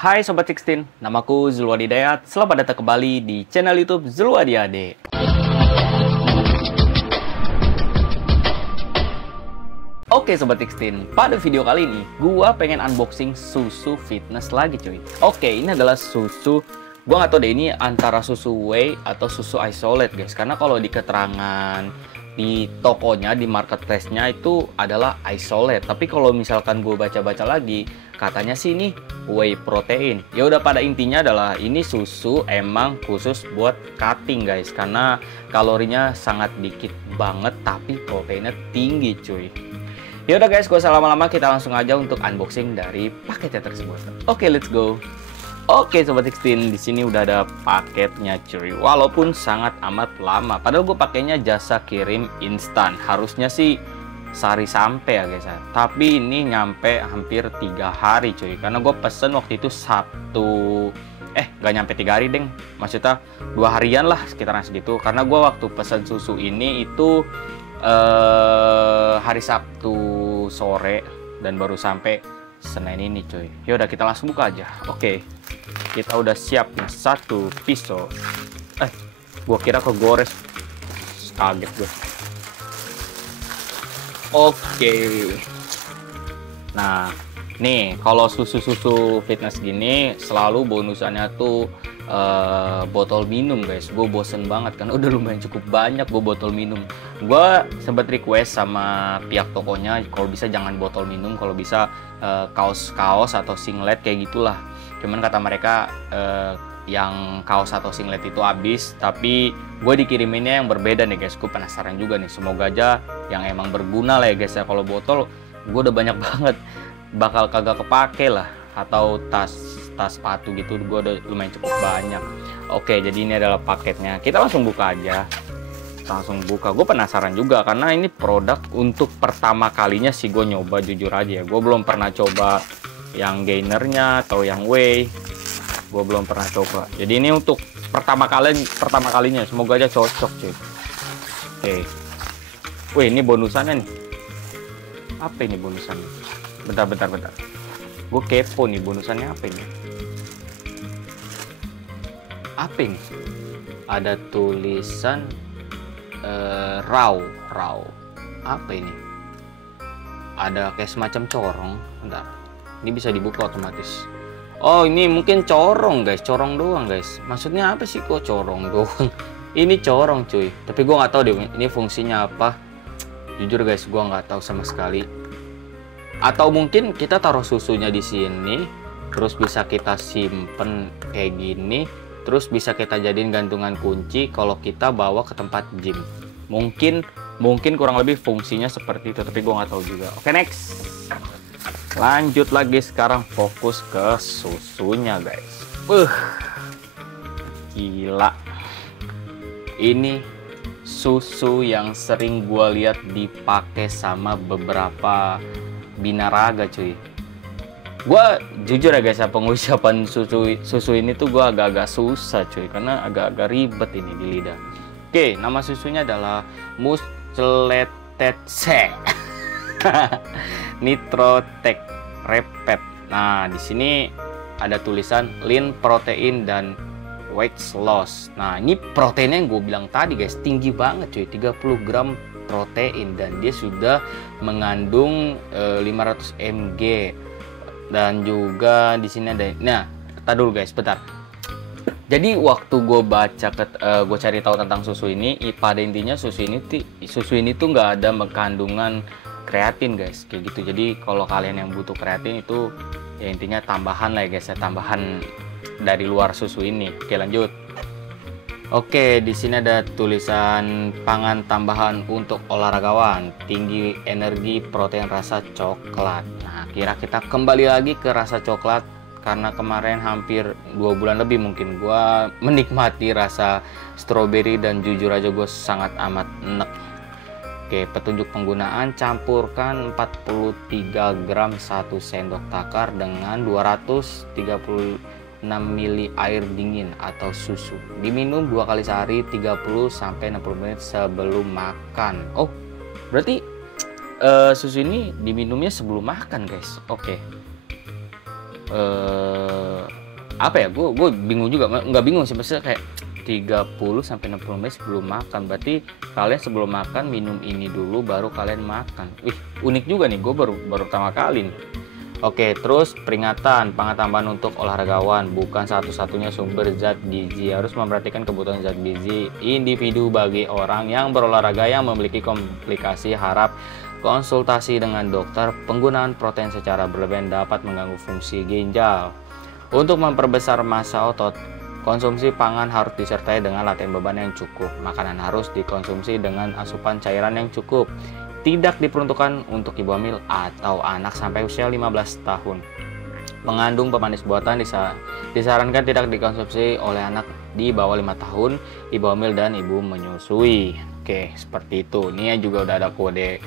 Hai Sobat 16, namaku Zulwadi Dayat. Selamat datang kembali di channel YouTube Zulwadi Ade. Oke Sobat 16, pada video kali ini gua pengen unboxing susu fitness lagi cuy. Oke, ini adalah susu, gua nggak tahu deh ini antara susu whey atau susu isolate guys. Karena kalau di keterangan di tokonya, di marketplace-nya itu adalah isolate. Tapi kalau misalkan gue baca-baca lagi, katanya sih ini whey protein. Ya udah, pada intinya adalah ini susu emang khusus buat cutting guys, karena kalorinya sangat dikit banget tapi proteinnya tinggi cuy. Ya udah guys, gak usah lama-lama, kita langsung aja untuk unboxing dari paketnya tersebut. Oke, let's go. Oke Sobat 16, di sini udah ada paketnya cuy. Walaupun sangat amat lama, padahal gue pakainya jasa kirim instan. Harusnya sih sehari sampai ya guys ya. Tapi ini nyampe hampir 3 hari cuy. Karena gue pesen waktu itu Sabtu, gak nyampe 3 hari deng. Maksudnya 2 harian lah sekitaran segitu. Karena gue waktu pesen susu ini itu hari Sabtu sore dan baru sampai Senin ini cuy. Yaudah, kita langsung buka aja. Oke, kita udah siapin satu pisau. Gua kira kegores, kaget gue. Oke, nah nih kalau susu fitness gini selalu bonusannya tuh botol minum guys. Gue bosen banget kan, udah lumayan cukup banyak gue botol minum. Gue sempat request sama pihak tokonya kalau bisa jangan botol minum, kalau bisa kaos-kaos atau singlet kayak gitulah. Cuman kata mereka yang kaos atau singlet itu habis, tapi gue dikiriminnya yang berbeda nih guys. Gue penasaran juga nih, semoga aja yang emang berguna lah ya guys ya. Kalau botol gue udah banyak banget, bakal kagak kepake lah. Atau tas sepatu gitu, gue udah lumayan cukup banyak. Oke, jadi ini adalah paketnya. Kita langsung buka aja. Langsung buka. Gue penasaran juga karena ini produk untuk pertama kalinya sih gue nyoba, jujur aja ya. Gue belum pernah coba yang gainernya atau yang whey. Gue belum pernah coba. Jadi ini untuk pertama kalinya. Semoga aja cocok cuy. Oke. Wih, ini bonusannya nih. Apa ini bonusannya? Bentar. Gue kepo nih, bonusannya apa ini? Apa ini? Ada tulisan raw. Apa ini? Ada kayak semacam corong. Bentar. Ini bisa dibuka otomatis. Oh, ini mungkin corong guys, corong doang guys. Maksudnya apa sih kok corong doang? Ini corong cuy. Tapi gue nggak tahu deh ini fungsinya apa. Jujur guys, gue nggak tahu sama sekali. Atau mungkin kita taruh susunya di sini, terus bisa kita simpen kayak gini, terus bisa kita jadiin gantungan kunci kalau kita bawa ke tempat gym. Mungkin kurang lebih fungsinya seperti itu, tapi gue nggak tahu juga. Oke, next. Lanjut lagi, sekarang fokus ke susunya guys. Gila. Ini susu yang sering gue lihat dipakai sama beberapa binaraga cuy. Gue jujur ya guys ya, pengucapan susu ini tuh gue agak-agak susah cuy, karena agak-agak ribet ini di lidah. Oke, nama susunya adalah Muscleted Nitrotech Repet. Nah, di sini ada tulisan lean protein dan weight loss. Nah, ini proteinnya yang gue bilang tadi guys, tinggi banget cuy, 30 gram protein, dan dia sudah mengandung 500 mg. Dan juga di sini ada, nah, tar dulu guys, bentar. Jadi waktu gue gue cari tahu tentang susu ini, pada intinya susu ini tuh nggak ada kandungan kreatin guys, kayak gitu. Jadi kalau kalian yang butuh kreatin itu ya intinya tambahan lah ya guys ya, tambahan dari luar susu ini. Oke, lanjut. Oke, di sini ada tulisan pangan tambahan untuk olahragawan, tinggi energi, protein rasa coklat. Nah, kita kembali lagi ke rasa coklat karena kemarin hampir 2 bulan lebih mungkin gua menikmati rasa stroberi dan jujur aja gue sangat amat enek. Oke, petunjuk penggunaan: campurkan 43 gram 1 sendok takar dengan 236 ml air dingin atau susu. Diminum 2 kali sehari 30-60 menit sebelum makan. Oh, berarti susu ini diminumnya sebelum makan guys. Oke. apa ya, gue bingung juga, nggak bingung sih, maksudnya kayak 30 sampai 60 menit sebelum makan. Berarti kalian sebelum makan minum ini dulu baru kalian makan. Wih, unik juga nih, gue baru pertama kali nih. Oke, terus peringatan, pangan tambahan untuk olahragawan bukan satu-satunya sumber zat gizi. Harus memperhatikan kebutuhan zat gizi individu bagi orang yang berolahraga yang memiliki komplikasi. Harap konsultasi dengan dokter. Penggunaan protein secara berlebihan dapat mengganggu fungsi ginjal. Untuk memperbesar massa otot, konsumsi pangan harus disertai dengan latihan beban yang cukup. Makanan harus dikonsumsi dengan asupan cairan yang cukup. Tidak diperuntukkan untuk ibu hamil atau anak sampai usia 15 tahun. Mengandung pemanis buatan disarankan tidak dikonsumsi oleh anak di bawah 5 tahun, ibu hamil dan ibu menyusui. Oke, seperti itu. Ini juga udah ada kode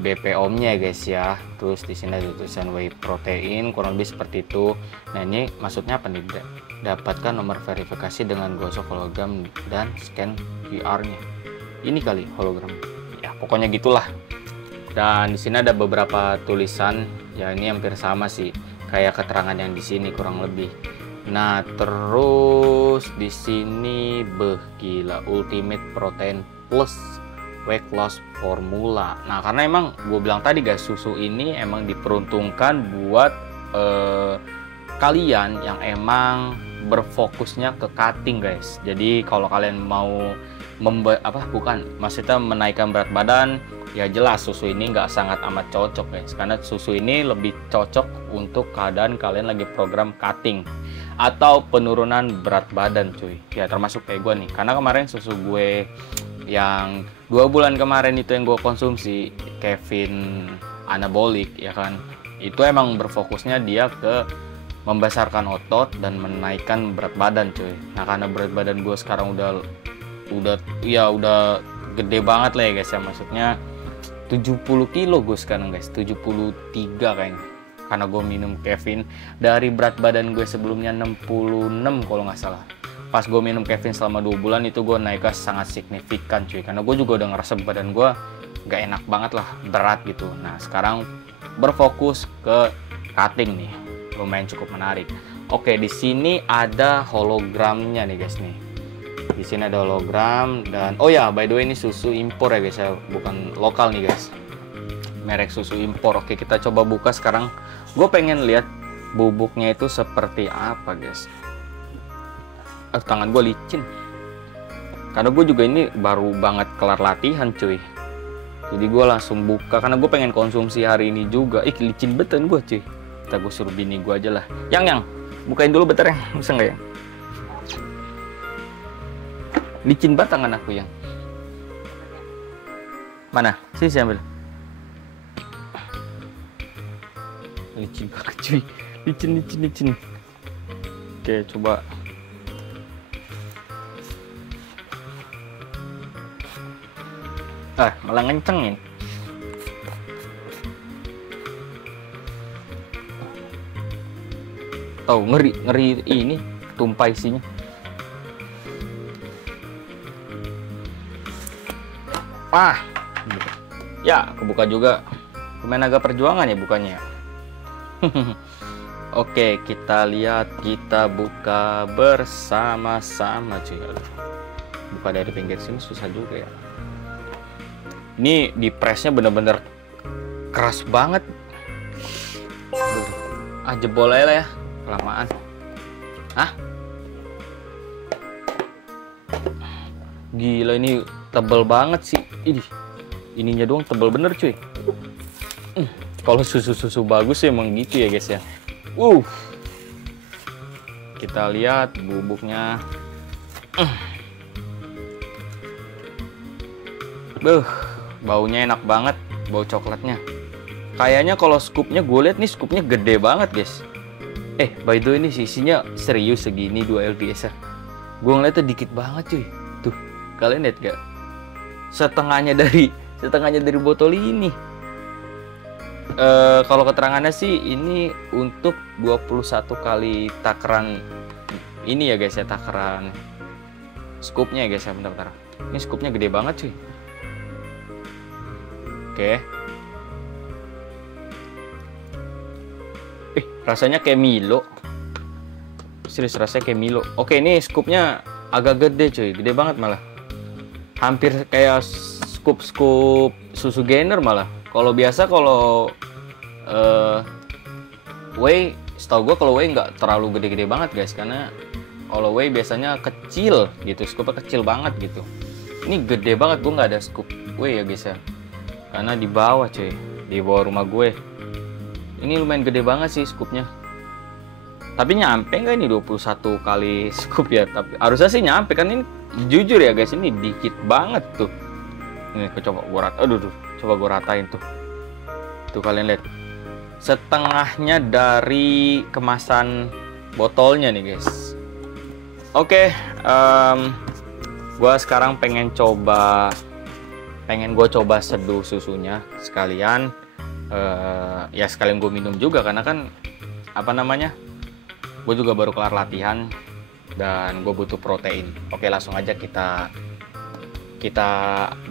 BPOM-nya guys ya. Terus di sini ada tulisan whey protein, kurang lebih seperti itu. Nah, ini maksudnya apa nih? Dapatkan nomor verifikasi dengan gosok hologram dan scan QR-nya. Ini kali hologram. Ya, pokoknya gitulah. Dan di sini ada beberapa tulisan, ya ini hampir sama sih kayak keterangan yang di sini kurang lebih. Nah, terus di sini gila, Ultimate Protein Plus Weight Loss Formula. Nah, karena emang gue bilang tadi guys, susu ini emang diperuntukkan buat kalian yang emang berfokusnya ke cutting guys. Jadi kalau kalian mau maksudnya menaikkan berat badan, ya jelas susu ini nggak sangat amat cocok guys, karena susu ini lebih cocok untuk keadaan kalian lagi program cutting atau penurunan berat badan cuy. Ya termasuk kayak gue nih, karena kemarin susu gue yang 2 bulan kemarin itu yang gue konsumsi, Kevin Anabolik ya kan, itu emang berfokusnya dia ke membesarkan otot dan menaikkan berat badan cuy. Nah, karena berat badan gue sekarang udah gede banget lah ya guys ya, maksudnya 70 kilo gue sekarang guys, 73 kayaknya, karena gue minum Kevin. Dari berat badan gue sebelumnya 66 kalau nggak salah, pas gue minum Kevin selama 2 bulan itu gue naiknya sangat signifikan cuy, karena gue juga udah ngerasa badan gue nggak enak banget lah, berat gitu. Nah, sekarang berfokus ke cutting nih, lumayan cukup menarik. Oke, di sini ada hologramnya nih guys nih. Di sini ada hologram dan oh ya, by the way ini susu impor ya guys ya, bukan lokal nih guys. Merek susu impor. Oke, kita coba buka sekarang. Gue pengen lihat bubuknya itu seperti apa guys. Tangan gue licin. Karena gue juga ini baru banget kelar latihan cuy. Jadi gue langsung buka karena gue pengen konsumsi hari ini juga. Licin betul gue cuy. Kita gue suruh bini gue aja lah. Yang bukain dulu bentar ya, bisa nggak ya? Licin banget tangan aku yang. Mana? Sini saya ambil. Licin banget cuy. Licin. Oke, coba. Malah ngencengin. Oh, ngeri ini tumpah isinya. Ya, kebuka juga. Lumayan agak perjuangan ya bukanya. Oke, kita lihat, kita buka bersama-sama cuy. Buka dari pinggir sini susah juga ya. Ini di pressnya bener-bener keras banget. Jebol aja lah ya, kelamaan. Gila, ini tebel banget sih. Ininya doang tebel bener cuy. Kalau susu bagus ya emang gitu ya guys ya. Kita lihat bubuknya. Baunya enak banget, bau coklatnya. Kayaknya kalau scoopnya gue lihat nih, scoopnya gede banget guys. By the way ini sisinya serius segini 2 lbs ya. Gue ngeliatnya dikit banget cuy. Tuh, kalian lihat gak? Setengahnya dari botol ini. Kalau keterangannya sih ini untuk 21 kali takaran ini ya guys ya, takaran scoopnya ya guys ya. Bentar. Ini scoopnya gede banget cuy. Oke. Rasanya kayak Milo. serius rasanya kayak Milo. Oke, ini scoopnya agak gede cuy, gede banget malah. Hampir kayak scoop susu gainer malah. Kalau biasa kalau whey, setahu gue kalau whey nggak terlalu gede-gede banget guys, karena kalau whey biasanya kecil gitu, scoopnya kecil banget gitu. Ini gede banget, gue nggak ada scoop whey ya guys ya, karena di bawah cuy, di bawah rumah gue. Ini lumayan gede banget sih scoopnya. Tapi nyampe nggak ini 21 kali scoop ya? Tapi harusnya sih nyampe kan, ini jujur ya guys, ini dikit banget tuh. Ini coba gue coba gue ratain tuh. Tuh kalian lihat, setengahnya dari kemasan botolnya nih guys. Oke, gue sekarang pengen gue coba seduh susunya sekalian. Ya sekalian gue minum juga, karena kan apa namanya, gue juga baru kelar latihan dan gue butuh protein. Oke, langsung aja kita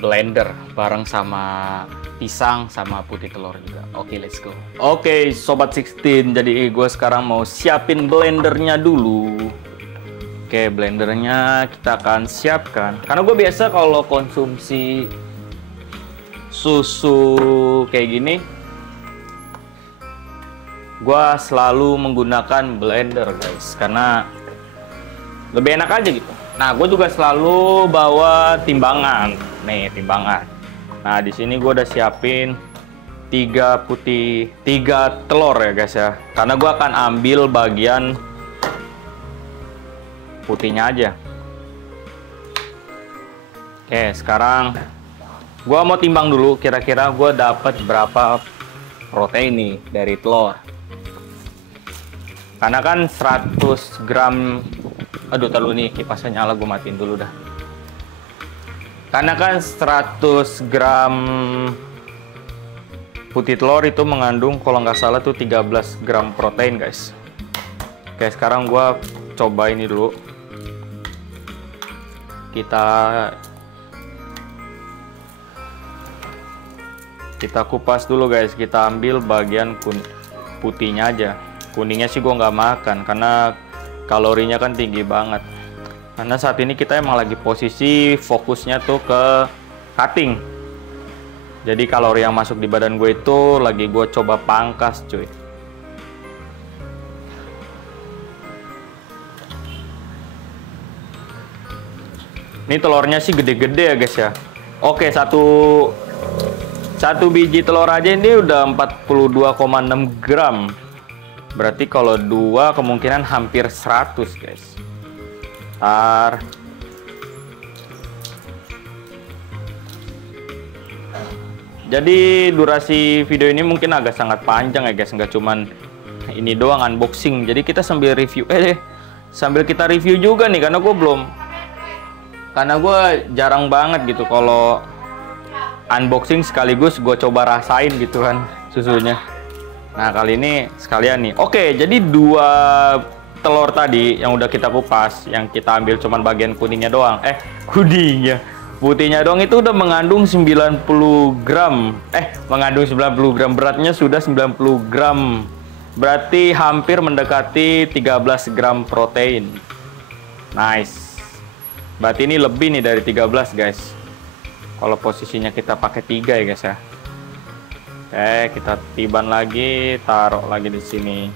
blender bareng sama pisang sama putih telur juga. Oke, let's go. Oke, Sobat 16, jadi gue sekarang mau siapin blendernya dulu. Oke, blendernya kita akan siapkan. Karena gue biasa kalau konsumsi susu kayak gini, gue selalu menggunakan blender guys, karena lebih enak aja gitu. Nah, gue juga selalu bawa timbangan. Nih, timbangan. Nah, di sini gue udah siapin 3 telur ya guys ya. Karena gue akan ambil bagian putihnya aja. Oke, sekarang gue mau timbang dulu kira-kira gue dapat berapa protein nih dari telur. Karena kan 100 gram, aduh taruh nih kipasnya nyala, gue matiin dulu dah. Karena kan 100 gram putih telur itu mengandung kalau nggak salah tuh 13 gram protein guys. Oke, sekarang gue coba ini dulu. Kita kupas dulu guys. Kita ambil bagian putihnya aja. Kuningnya sih gue nggak makan karena kalorinya kan tinggi banget. Karena saat ini kita emang lagi posisi fokusnya tuh ke cutting. Jadi kalori yang masuk di badan gue itu lagi gue coba pangkas cuy. Ini telurnya sih gede-gede ya guys ya. Oke, satu biji telur aja ini udah 42,6 gram. Berarti kalau 2 kemungkinan hampir 100 guys. Ntar. Jadi durasi video ini mungkin agak sangat panjang ya guys. Nggak cuman ini doang unboxing. Jadi kita sambil review. Sambil kita review juga nih. Karena gue jarang banget gitu kalau unboxing sekaligus gue coba rasain gitu kan susunya. Nah, kali ini sekalian nih. Oke, jadi 2 telur tadi yang udah kita kupas, yang kita ambil cuman bagian kuningnya doang. Kuningnya. Putihnya doang itu udah mengandung 90 gram. Mengandung 90 gram, beratnya sudah 90 gram. Berarti hampir mendekati 13 gram protein. Nice. Berarti ini lebih nih dari 13 guys. Kalau posisinya kita pakai 3 ya guys ya. Oke, kita tiban lagi, taruh lagi di sini.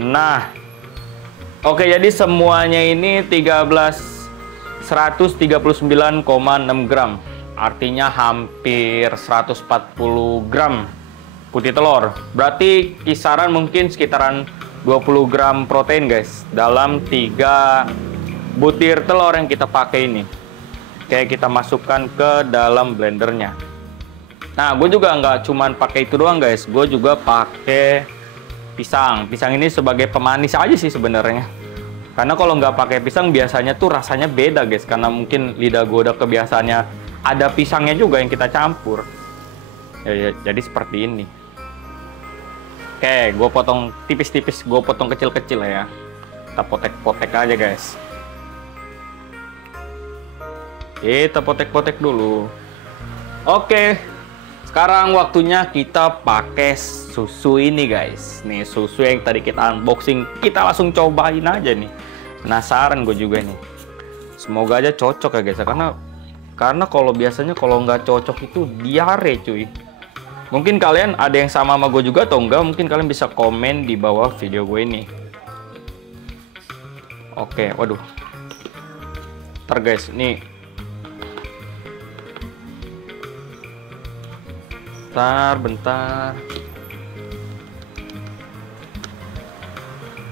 Nah, oke, jadi semuanya ini 139,6 gram. Artinya hampir 140 gram putih telur. Berarti kisaran mungkin sekitaran 20 gram protein guys dalam 3 butir telur yang kita pakai ini. Oke, kita masukkan ke dalam blendernya. Nah, gue juga nggak cuman pakai itu doang guys, gue juga pakai pisang. Pisang ini sebagai pemanis aja sih sebenarnya. Karena kalau nggak pakai pisang biasanya tuh rasanya beda guys, karena mungkin lidah gue udah kebiasaannya ada pisangnya juga yang kita campur. Ya, jadi seperti ini. Oke, gue potong tipis-tipis, gue potong kecil-kecil ya. Kita potek-potek aja guys. Kita potek-potek dulu. Oke. Sekarang waktunya kita pakai susu ini guys. Nih susu yang tadi kita unboxing, kita langsung cobain aja nih. Penasaran gue juga nih. Semoga aja cocok ya guys, karena kalau biasanya kalau nggak cocok itu diare cuy. Mungkin kalian ada yang sama gue juga atau enggak, mungkin kalian bisa komen di bawah video gue ini. Oke, waduh. Ntar guys, nih. Bentar.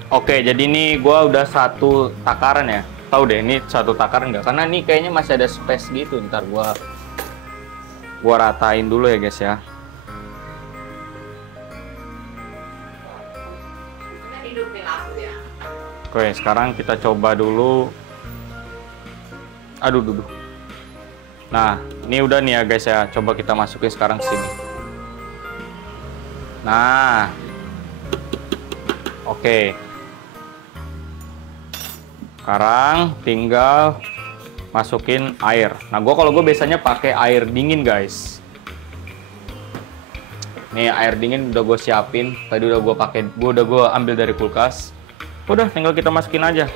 Oke, jadi ini gua udah 1 takaran ya. Tahu deh ini 1 takaran nggak? Karena ini kayaknya masih ada space gitu. Ntar gua ratain dulu ya guys ya. Oke, sekarang kita coba dulu. Aduh, duduh. Nah, ini udah nih ya guys ya. Coba kita masukin sekarang ke sini. Nah, oke. Sekarang tinggal masukin air. Nah, kalau gue biasanya pakai air dingin guys. Nih air dingin udah gue siapin. Tadi udah gue ambil dari kulkas. Udah, tinggal kita masukin aja.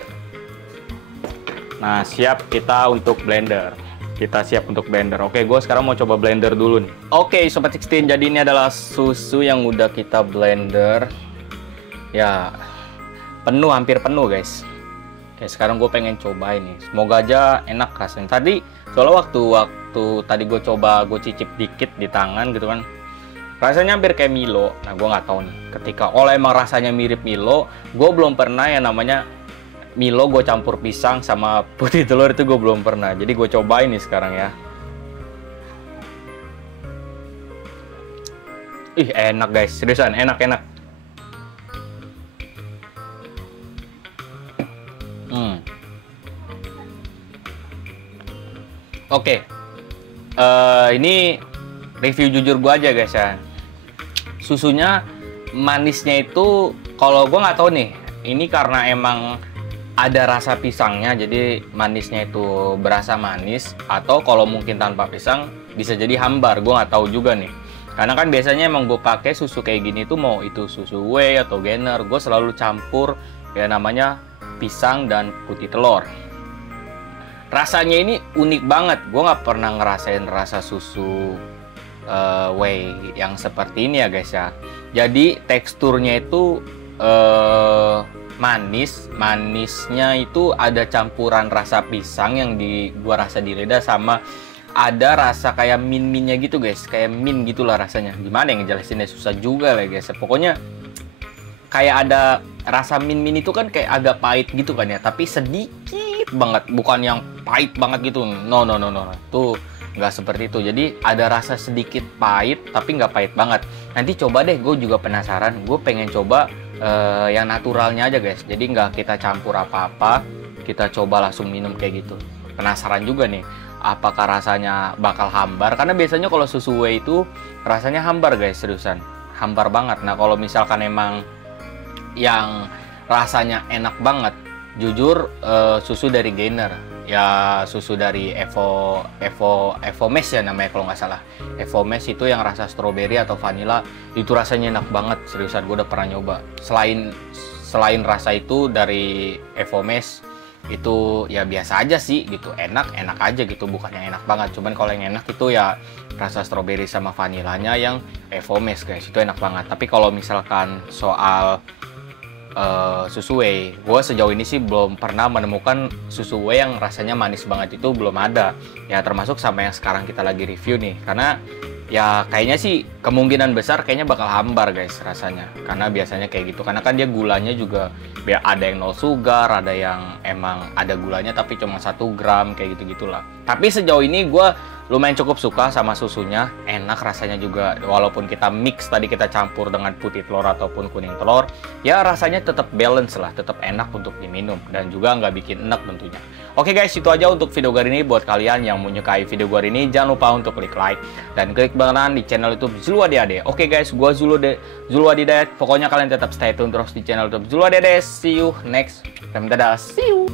Nah, siap kita untuk blender. Oke, gue sekarang mau coba blender dulu nih. Oke, Sobat 16, jadi ini adalah susu yang udah kita blender. Ya, hampir penuh guys. Oke, sekarang gue pengen coba ini. Semoga aja enak rasanya. Soalnya waktu tadi gue cicip dikit di tangan gitu kan. Rasanya hampir kayak Milo. Nah, gue nggak tahu nih. Kalau emang rasanya mirip Milo, gue belum pernah yang namanya Milo gue campur pisang sama putih telur, itu gue belum pernah. Jadi gue cobain nih sekarang ya. Ih, enak guys, seriusan enak. Oke. Ini review jujur gue aja guys ya. Susunya manisnya itu kalau gue nggak tahu nih. Ini karena emang ada rasa pisangnya, jadi manisnya itu berasa manis, atau kalau mungkin tanpa pisang bisa jadi hambar, gue nggak tahu juga nih. Karena kan biasanya emang gue pakai susu kayak gini tuh, mau itu susu whey atau Gener, gue selalu campur ya namanya pisang dan putih telur. Rasanya ini unik banget, gue nggak pernah ngerasain rasa susu whey yang seperti ini ya guys ya. Jadi teksturnya itu manisnya itu ada campuran rasa pisang yang gua rasa di lidah, sama ada rasa kayak min-minnya gitu guys, kayak min gitulah rasanya. Gimana yang ngejelasinnya, susah juga lah guys. Pokoknya kayak ada rasa min-min itu kan kayak agak pahit gitu kan ya, tapi sedikit banget, bukan yang pahit banget gitu. No. Tuh nggak seperti itu. Jadi ada rasa sedikit pahit tapi nggak pahit banget. Nanti coba deh, gue juga penasaran. Gue pengen coba yang naturalnya aja guys. Jadi nggak kita campur apa-apa, kita coba langsung minum kayak gitu. Penasaran juga nih, apakah rasanya bakal hambar? Karena biasanya kalau susu whey itu rasanya hambar guys, seriusan hambar banget. Nah kalau misalkan emang yang rasanya enak banget, jujur susu dari Gener, ya susu dari Evomesh ya namanya kalau nggak salah. Evomesh itu yang rasa stroberi atau vanilla, itu rasanya enak banget, seriusan gue udah pernah nyoba. Selain rasa itu dari Evomesh itu ya biasa aja sih gitu, enak aja gitu, bukan yang enak banget. Cuman kalau yang enak itu ya rasa stroberi sama vanilanya yang Evomesh guys, itu enak banget. Tapi kalau misalkan soal susu whey, gue sejauh ini sih belum pernah menemukan susu whey yang rasanya manis banget, itu belum ada ya, termasuk sama yang sekarang kita lagi review nih. Karena ya kayaknya sih kemungkinan besar kayaknya bakal hambar guys rasanya, karena biasanya kayak gitu. Karena kan dia gulanya juga ada yang no sugar, ada yang emang ada gulanya tapi cuma 1 gram kayak gitu-gitulah. Tapi sejauh ini gue lumayan cukup suka sama susunya, enak rasanya juga. Walaupun kita mix tadi, kita campur dengan putih telur ataupun kuning telur, ya rasanya tetap balance lah, tetap enak untuk diminum dan juga nggak bikin enak tentunya. Oke guys, itu aja untuk video gue ini. Buat kalian yang menyukai video gue ini, jangan lupa untuk klik like dan klik belakangan di channel YouTube Zuluadidaya. Oke guys, gue Zuluadidaya. Pokoknya kalian tetap stay tune terus di channel YouTube Zuluadidaya. See you next time. Dadah, see you.